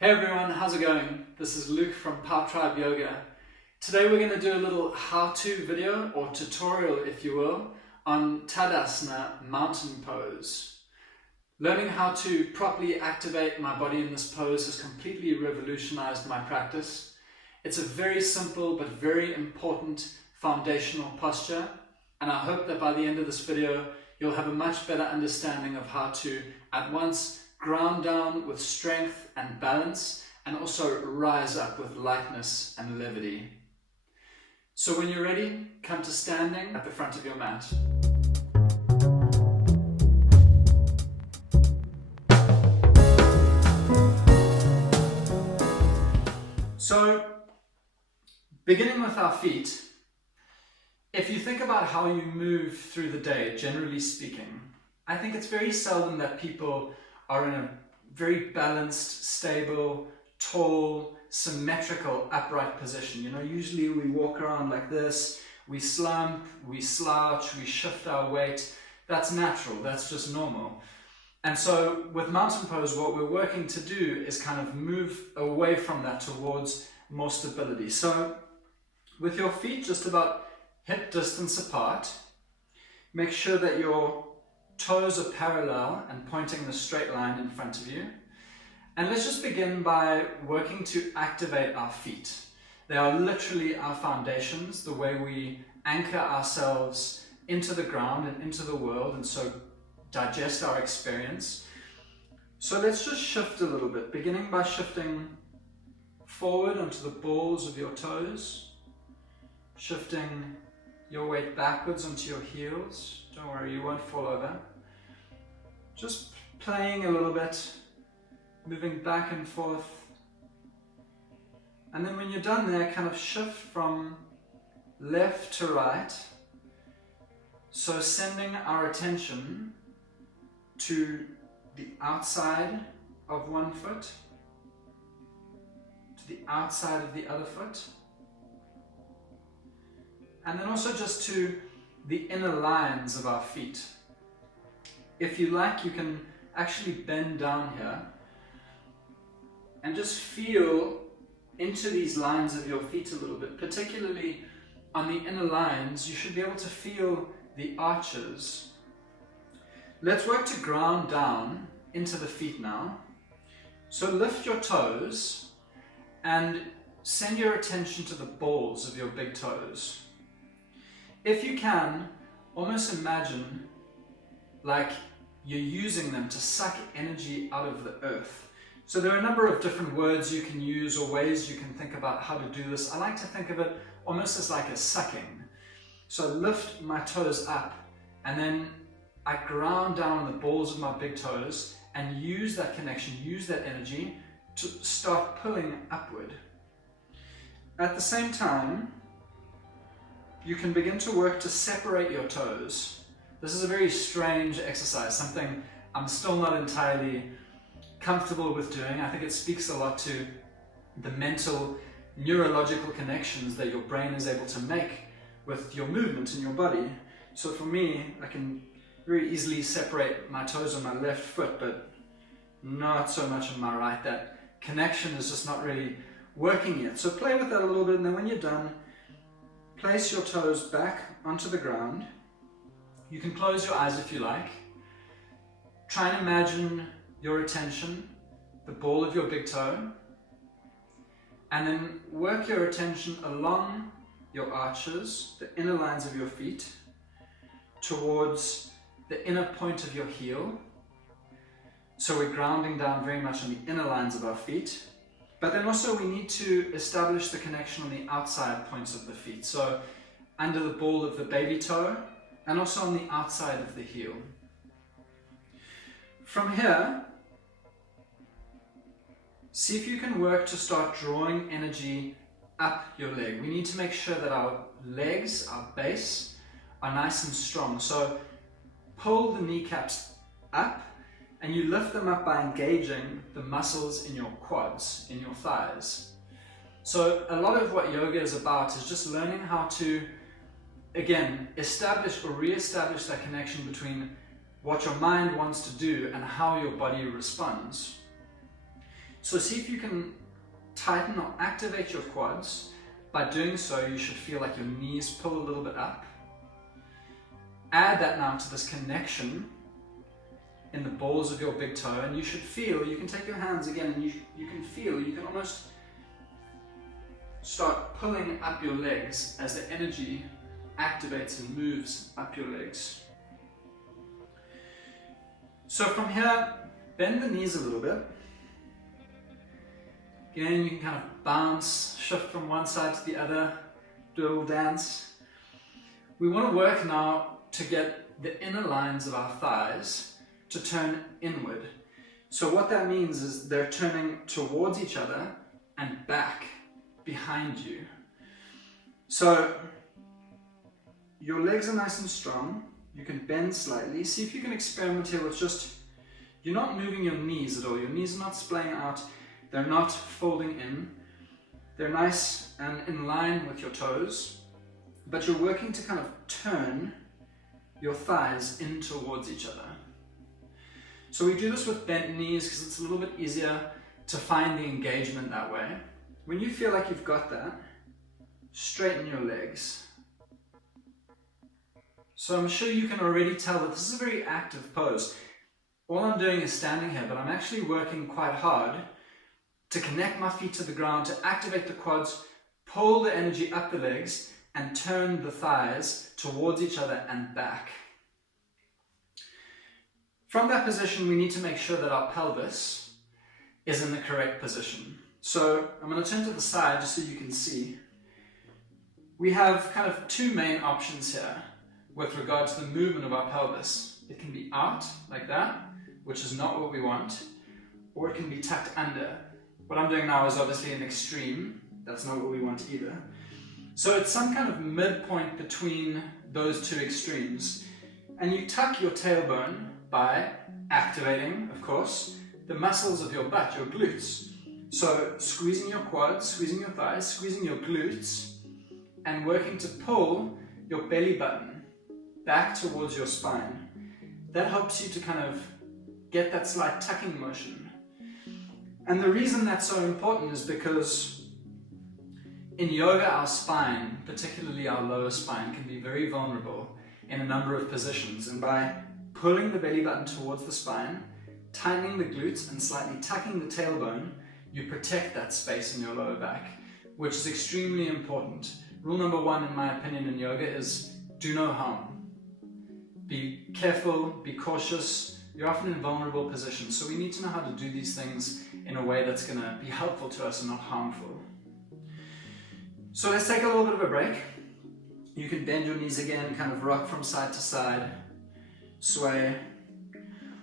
Hey everyone, how's it going? This is Luke from Power Tribe Yoga. Today we're going to do a little how-to video or tutorial, if you will, on Tadasana mountain pose. Learning how to properly activate my body in this pose has completely revolutionized my practice. It's a very simple but very important foundational posture, and I hope that by the end of this video you'll have a much better understanding of how to at once ground down with strength and balance, and also rise up with lightness and levity. So when you're ready, come to standing at the front of your mat. So, beginning with our feet, if you think about how you move through the day, generally speaking, I think it's very seldom that people are in a very balanced, stable, tall, symmetrical, upright position. You know, usually we walk around like this, we slump, we slouch, we shift our weight. That's natural, that's just normal. And so with mountain pose, what we're working to do is kind of move away from that towards more stability. So with your feet just about hip distance apart, make sure that your toes are parallel and pointing in a straight line in front of you. And let's just begin by working to activate our feet. They are literally our foundations, the way we anchor ourselves into the ground and into the world, and so digest our experience. So let's just shift a little bit, beginning by shifting forward onto the balls of your toes, shifting your weight backwards onto your heels. Don't worry, you won't fall over. Just playing a little bit, moving back and forth. And then when you're done there, kind of shift from left to right. So sending our attention to the outside of one foot, to the outside of the other foot. And then also just to the inner lines of our feet. If you like, you can actually bend down here and just feel into these lines of your feet a little bit. Particularly on the inner lines, you should be able to feel the arches. Let's work to ground down into the feet now. So lift your toes and send your attention to the balls of your big toes. If you can, almost imagine like you're using them to suck energy out of the earth. So there are a number of different words you can use or ways you can think about how to do this. I like to think of it almost as like a sucking. So lift my toes up and then I ground down the balls of my big toes and use that connection, use that energy to start pulling upward. At the same time, you can begin to work to separate your toes. This is a very strange exercise, something I'm still not entirely comfortable with doing. I think it speaks a lot to the mental, neurological connections that your brain is able to make with your movement in your body. So for me, I can very easily separate my toes on my left foot, but not so much on my right. That connection is just not really working yet. So play with that a little bit, and then when you're done, place your toes back onto the ground. You can close your eyes if you like. Try and imagine your attention, the ball of your big toe, and then work your attention along your arches, the inner lines of your feet, towards the inner point of your heel. So we're grounding down very much on the inner lines of our feet. But then also we need to establish the connection on the outside points of the feet. So under the ball of the baby toe and also on the outside of the heel. From here, see if you can work to start drawing energy up your leg. We need to make sure that our legs, our base, are nice and strong. So pull the kneecaps up, and you lift them up by engaging the muscles in your quads, in your thighs. So a lot of what yoga is about is just learning how to, again, establish or re-establish that connection between what your mind wants to do and how your body responds. So see if you can tighten or activate your quads. By doing so, you should feel like your knees pull a little bit up. Add that now to this connection in the balls of your big toe, and you should feel, you can take your hands again, and you can feel, you can almost start pulling up your legs as the energy activates and moves up your legs. So from here, bend the knees a little bit. Again, you can kind of bounce, shift from one side to the other, do a little dance. We want to work now to get the inner lines of our thighs to turn inward. So what that means is they're turning towards each other and back behind you. So your legs are nice and strong. You can bend slightly. See if you can experiment here with just, you're not moving your knees at all. Your knees are not splaying out. They're not folding in. They're nice and in line with your toes, but you're working to kind of turn your thighs in towards each other. So we do this with bent knees because it's a little bit easier to find the engagement that way. When you feel like you've got that, straighten your legs. So I'm sure you can already tell that this is a very active pose. All I'm doing is standing here, but I'm actually working quite hard to connect my feet to the ground, to activate the quads, pull the energy up the legs, and turn the thighs towards each other and back. From that position, we need to make sure that our pelvis is in the correct position. So I'm going to turn to the side just so you can see. We have kind of two main options here with regard to the movement of our pelvis. It can be out like that, which is not what we want, or it can be tucked under. What I'm doing now is obviously an extreme. That's not what we want either. So it's some kind of midpoint between those two extremes. And you tuck your tailbone by activating, of course, the muscles of your butt, your glutes. So squeezing your quads, squeezing your thighs, squeezing your glutes, and working to pull your belly button back towards your spine. That helps you to kind of get that slight tucking motion. And the reason that's so important is because in yoga, our spine, particularly our lower spine, can be very vulnerable in a number of positions. And by pulling the belly button towards the spine, tightening the glutes and slightly tucking the tailbone, you protect that space in your lower back, which is extremely important. Rule number one, in my opinion, in yoga is do no harm. Be careful, be cautious. You're often in vulnerable positions, so we need to know how to do these things in a way that's going to be helpful to us and not harmful. So let's take a little bit of a break. You can bend your knees again, kind of rock from side to side, sway,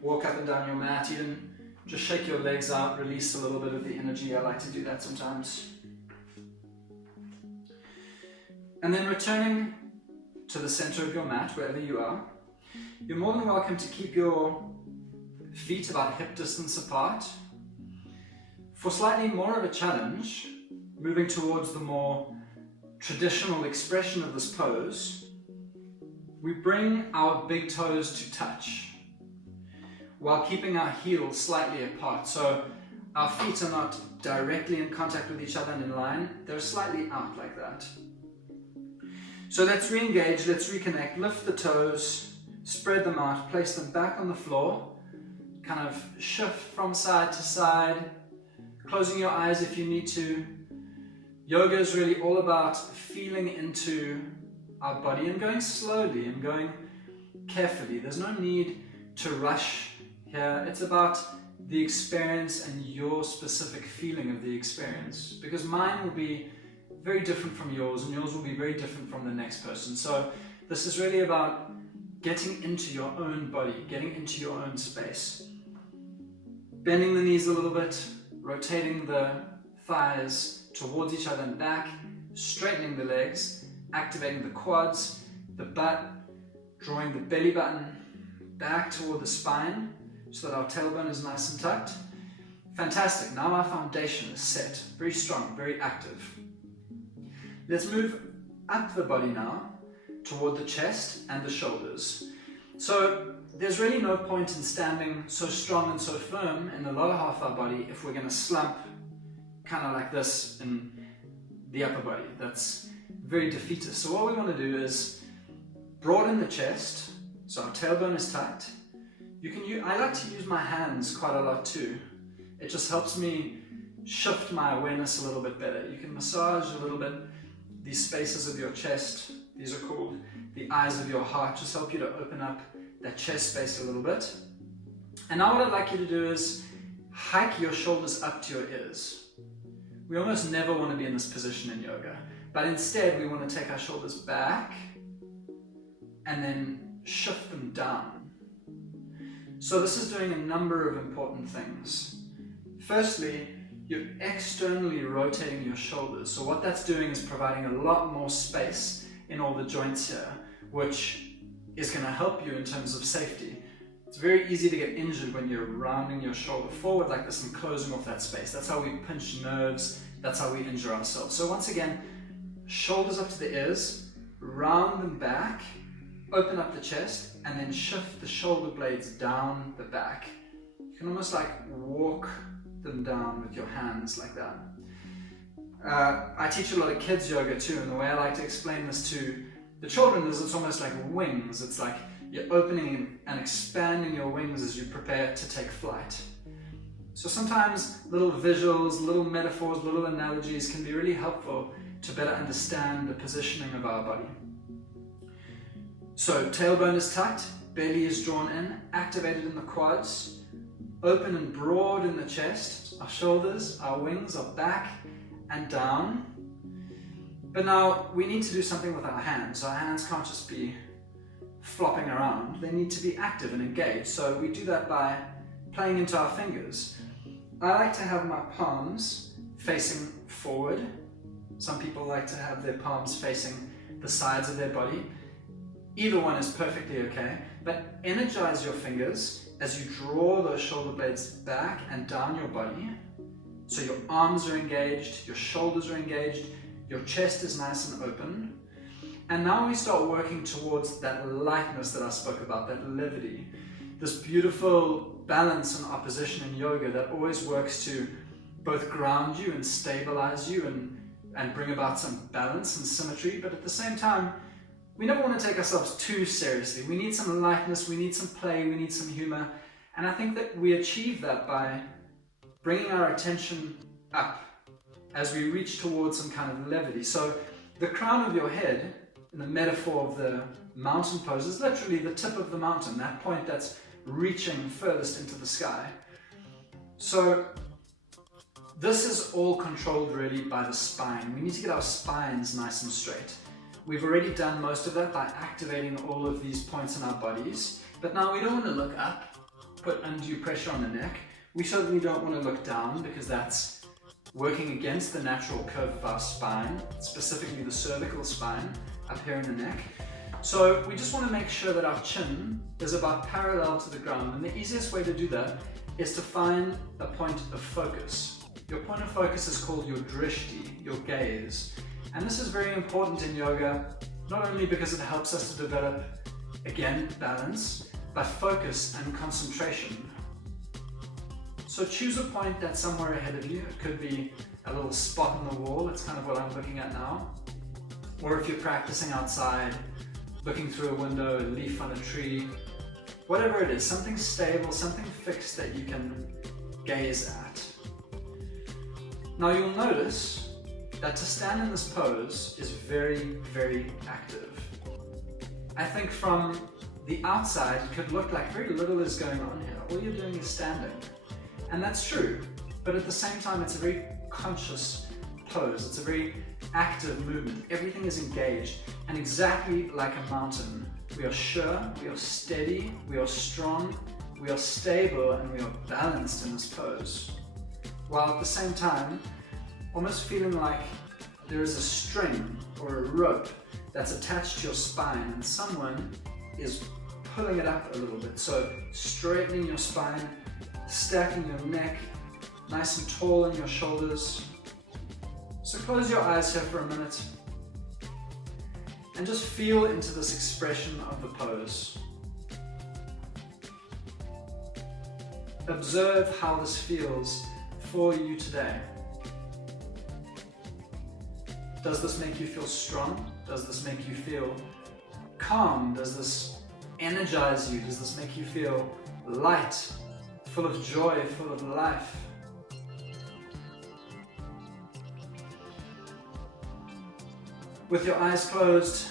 walk up and down your mat, even just shake your legs out, release a little bit of the energy. I like to do that sometimes. And then returning to the center of your mat, wherever you are, you're more than welcome to keep your feet about hip distance apart. For slightly more of a challenge, moving towards the more traditional expression of this pose, we bring our big toes to touch while keeping our heels slightly apart. So our feet are not directly in contact with each other and in line, they're slightly out like that. So let's re-engage, let's reconnect, lift the toes, spread them out, place them back on the floor, kind of shift from side to side, closing your eyes if you need to. Yoga is really all about feeling into our body and going slowly and going carefully. There's no need to rush here. It's about the experience and your specific feeling of the experience, because mine will be very different from yours and yours will be very different from the next person. So this is really about getting into your own body, getting into your own space. Bending the knees a little bit, rotating the thighs towards each other and back, straightening the legs, activating the quads, the butt, drawing the belly button back toward the spine so that our tailbone is nice and tucked. Fantastic, now our foundation is set, very strong, very active. Let's move up the body now toward the chest and the shoulders. So there's really no point in standing so strong and so firm in the lower half of our body if we're going to slump kind of like this in the upper body. That's very defeatist. So what we want to do is broaden the chest, so our tailbone is tight. I like to use my hands quite a lot too. It just helps me shift my awareness a little bit better. You can massage a little bit these spaces of your chest. These are called the eyes of your heart. Just help you to open up that chest space a little bit. And now what I'd like you to do is hike your shoulders up to your ears. We almost never want to be in this position in yoga, but instead we want to take our shoulders back and then shift them down. So this is doing a number of important things. Firstly, you're externally rotating your shoulders. So what that's doing is providing a lot more space in all the joints here, which is going to help you in terms of safety. It's very easy to get injured when you're rounding your shoulder forward like this and closing off that space. That's how we pinch nerves. That's how we injure ourselves. So once again, shoulders up to the ears, round them back, open up the chest, and then shift the shoulder blades down the back. You can almost like walk them down with your hands like that. I teach a lot of kids yoga too, and the way I like to explain this to the children is it's almost like wings. It's like you're opening and expanding your wings as you prepare to take flight. So sometimes little visuals, little metaphors, little analogies can be really helpful to better understand the positioning of our body. So tailbone is tucked, belly is drawn in, activated in the quads, open and broad in the chest. Our shoulders, our wings are back and down. But now we need to do something with our hands. Our hands can't just be flopping around. They need to be active and engaged. So we do that by playing into our fingers. I like to have my palms facing forward. Some people like to have their palms facing the sides of their body. Either one is perfectly okay, but energize your fingers as you draw those shoulder blades back and down your body. So your arms are engaged, your shoulders are engaged, your chest is nice and open. And now we start working towards that lightness that I spoke about, that levity. This beautiful balance and opposition in yoga that always works to both ground you and stabilize you and bring about some balance and symmetry, but at the same time, we never want to take ourselves too seriously. We need some lightness, we need some play, we need some humor, and I think that we achieve that by bringing our attention up as we reach towards some kind of levity. So the crown of your head, in the metaphor of the mountain pose, is literally the tip of the mountain, that point that's reaching furthest into the sky. So this is all controlled really by the spine. We need to get our spines nice and straight. We've already done most of that by activating all of these points in our bodies, but now we don't want to look up, put undue pressure on the neck. We certainly don't want to look down because that's working against the natural curve of our spine, specifically the cervical spine up here in the neck. So we just want to make sure that our chin is about parallel to the ground, and the easiest way to do that is to find a point of focus. Your point of focus is called your drishti, your gaze. And this is very important in yoga, not only because it helps us to develop, again, balance, but focus and concentration. So choose a point that's somewhere ahead of you. It could be a little spot on the wall. It's kind of what I'm looking at now. Or if you're practicing outside, looking through a window, a leaf on a tree, whatever it is, something stable, something fixed that you can gaze at. Now you'll notice that to stand in this pose is very, very active. I think from the outside it could look like very little is going on here. All you're doing is standing. And that's true, but at the same time it's a very conscious pose. It's a very active movement. Everything is engaged, and exactly like a mountain, we are sure, we are steady, we are strong, we are stable, and we are balanced in this pose. While at the same time, almost feeling like there is a string or a rope that's attached to your spine and someone is pulling it up a little bit. So straightening your spine, stacking your neck, nice and tall in your shoulders. So close your eyes here for a minute and just feel into this expression of the pose. observe how this feels for you today. Does this make you feel strong? Does this make you feel calm? Does this energize you? Does this make you feel light, full of joy, full of life? With your eyes closed,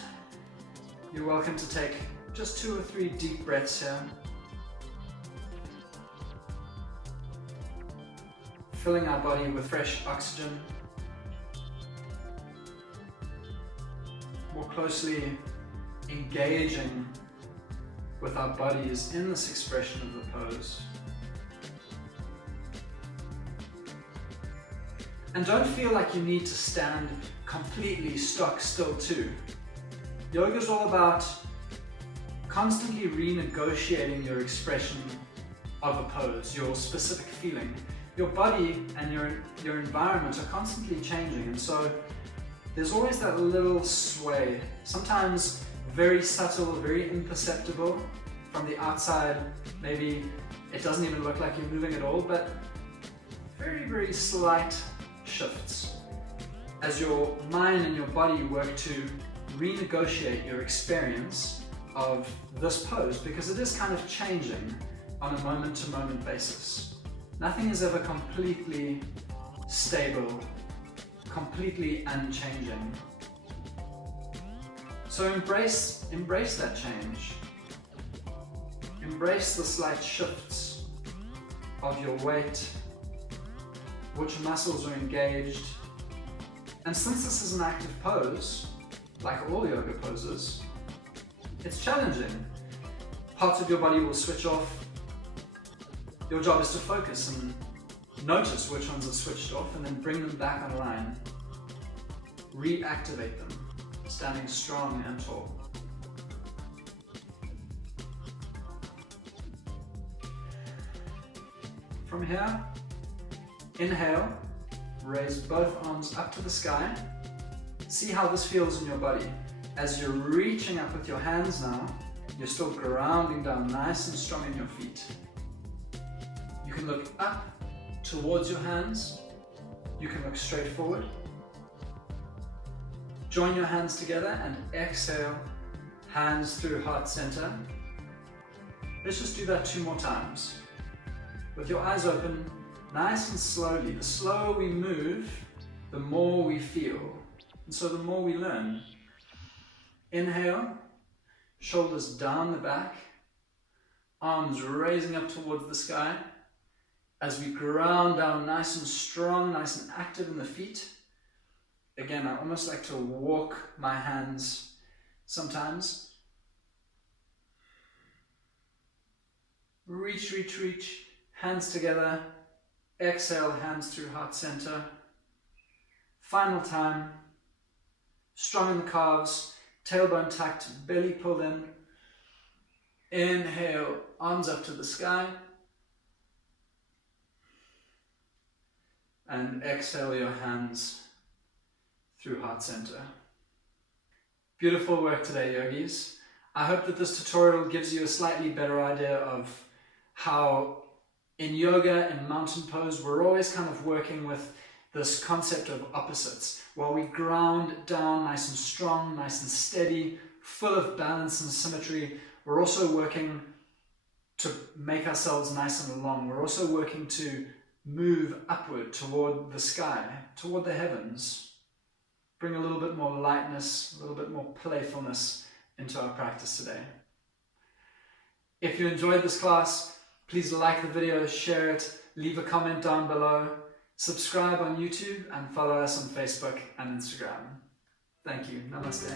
you're welcome to take just 2 or 3 deep breaths here. Filling our body with fresh oxygen. More closely engaging with our bodies in this expression of the pose. And don't feel like you need to stand completely stock still too. Yoga is all about constantly renegotiating your expression of a pose, your specific feeling. Your body and your environment are constantly changing, and so there's always that little sway, sometimes very subtle, very imperceptible from the outside. Maybe it doesn't even look like you're moving at all, but very, very slight shifts as your mind and your body work to renegotiate your experience of this pose, because it is kind of changing on a moment-to-moment basis. Nothing is ever completely stable, completely unchanging. So embrace that change. Embrace the slight shifts of your weight, which muscles are engaged. And since this is an active pose, like all yoga poses, it's challenging. Parts of your body will switch off. Your job is to focus and notice which ones have switched off and then bring them back online. Reactivate them, standing strong and tall. From here, inhale, raise both arms up to the sky. See how this feels in your body. As you're reaching up with your hands now, you're still grounding down nice and strong in your feet. You can look up towards your hands. You can look straight forward. Join your hands together and exhale, hands through heart center. Let's just do that 2 more times. With your eyes open, nice and slowly. The slower we move, the more we feel. And so the more we learn. Inhale, shoulders down the back, arms raising up towards the sky. As we ground down nice and strong, nice and active in the feet. Again, I almost like to walk my hands sometimes. Reach, reach, reach. Hands together. Exhale, hands through heart center. Final time. Strong in the calves. Tailbone tucked, belly pulled in. Inhale, arms up to the sky. And exhale your hands through heart center. Beautiful work today, yogis. I hope that this tutorial gives you a slightly better idea of how in yoga and mountain pose, we're always kind of working with this concept of opposites. While we ground down nice and strong, nice and steady, full of balance and symmetry, we're also working to make ourselves nice and long. We're also working to move upward toward the sky, toward the heavens. Bring a little bit more lightness, a little bit more playfulness into our practice today. If you enjoyed this class, please like the video, share it, leave a comment down below, subscribe on YouTube, and follow us on Facebook and Instagram. Thank you. Namaste.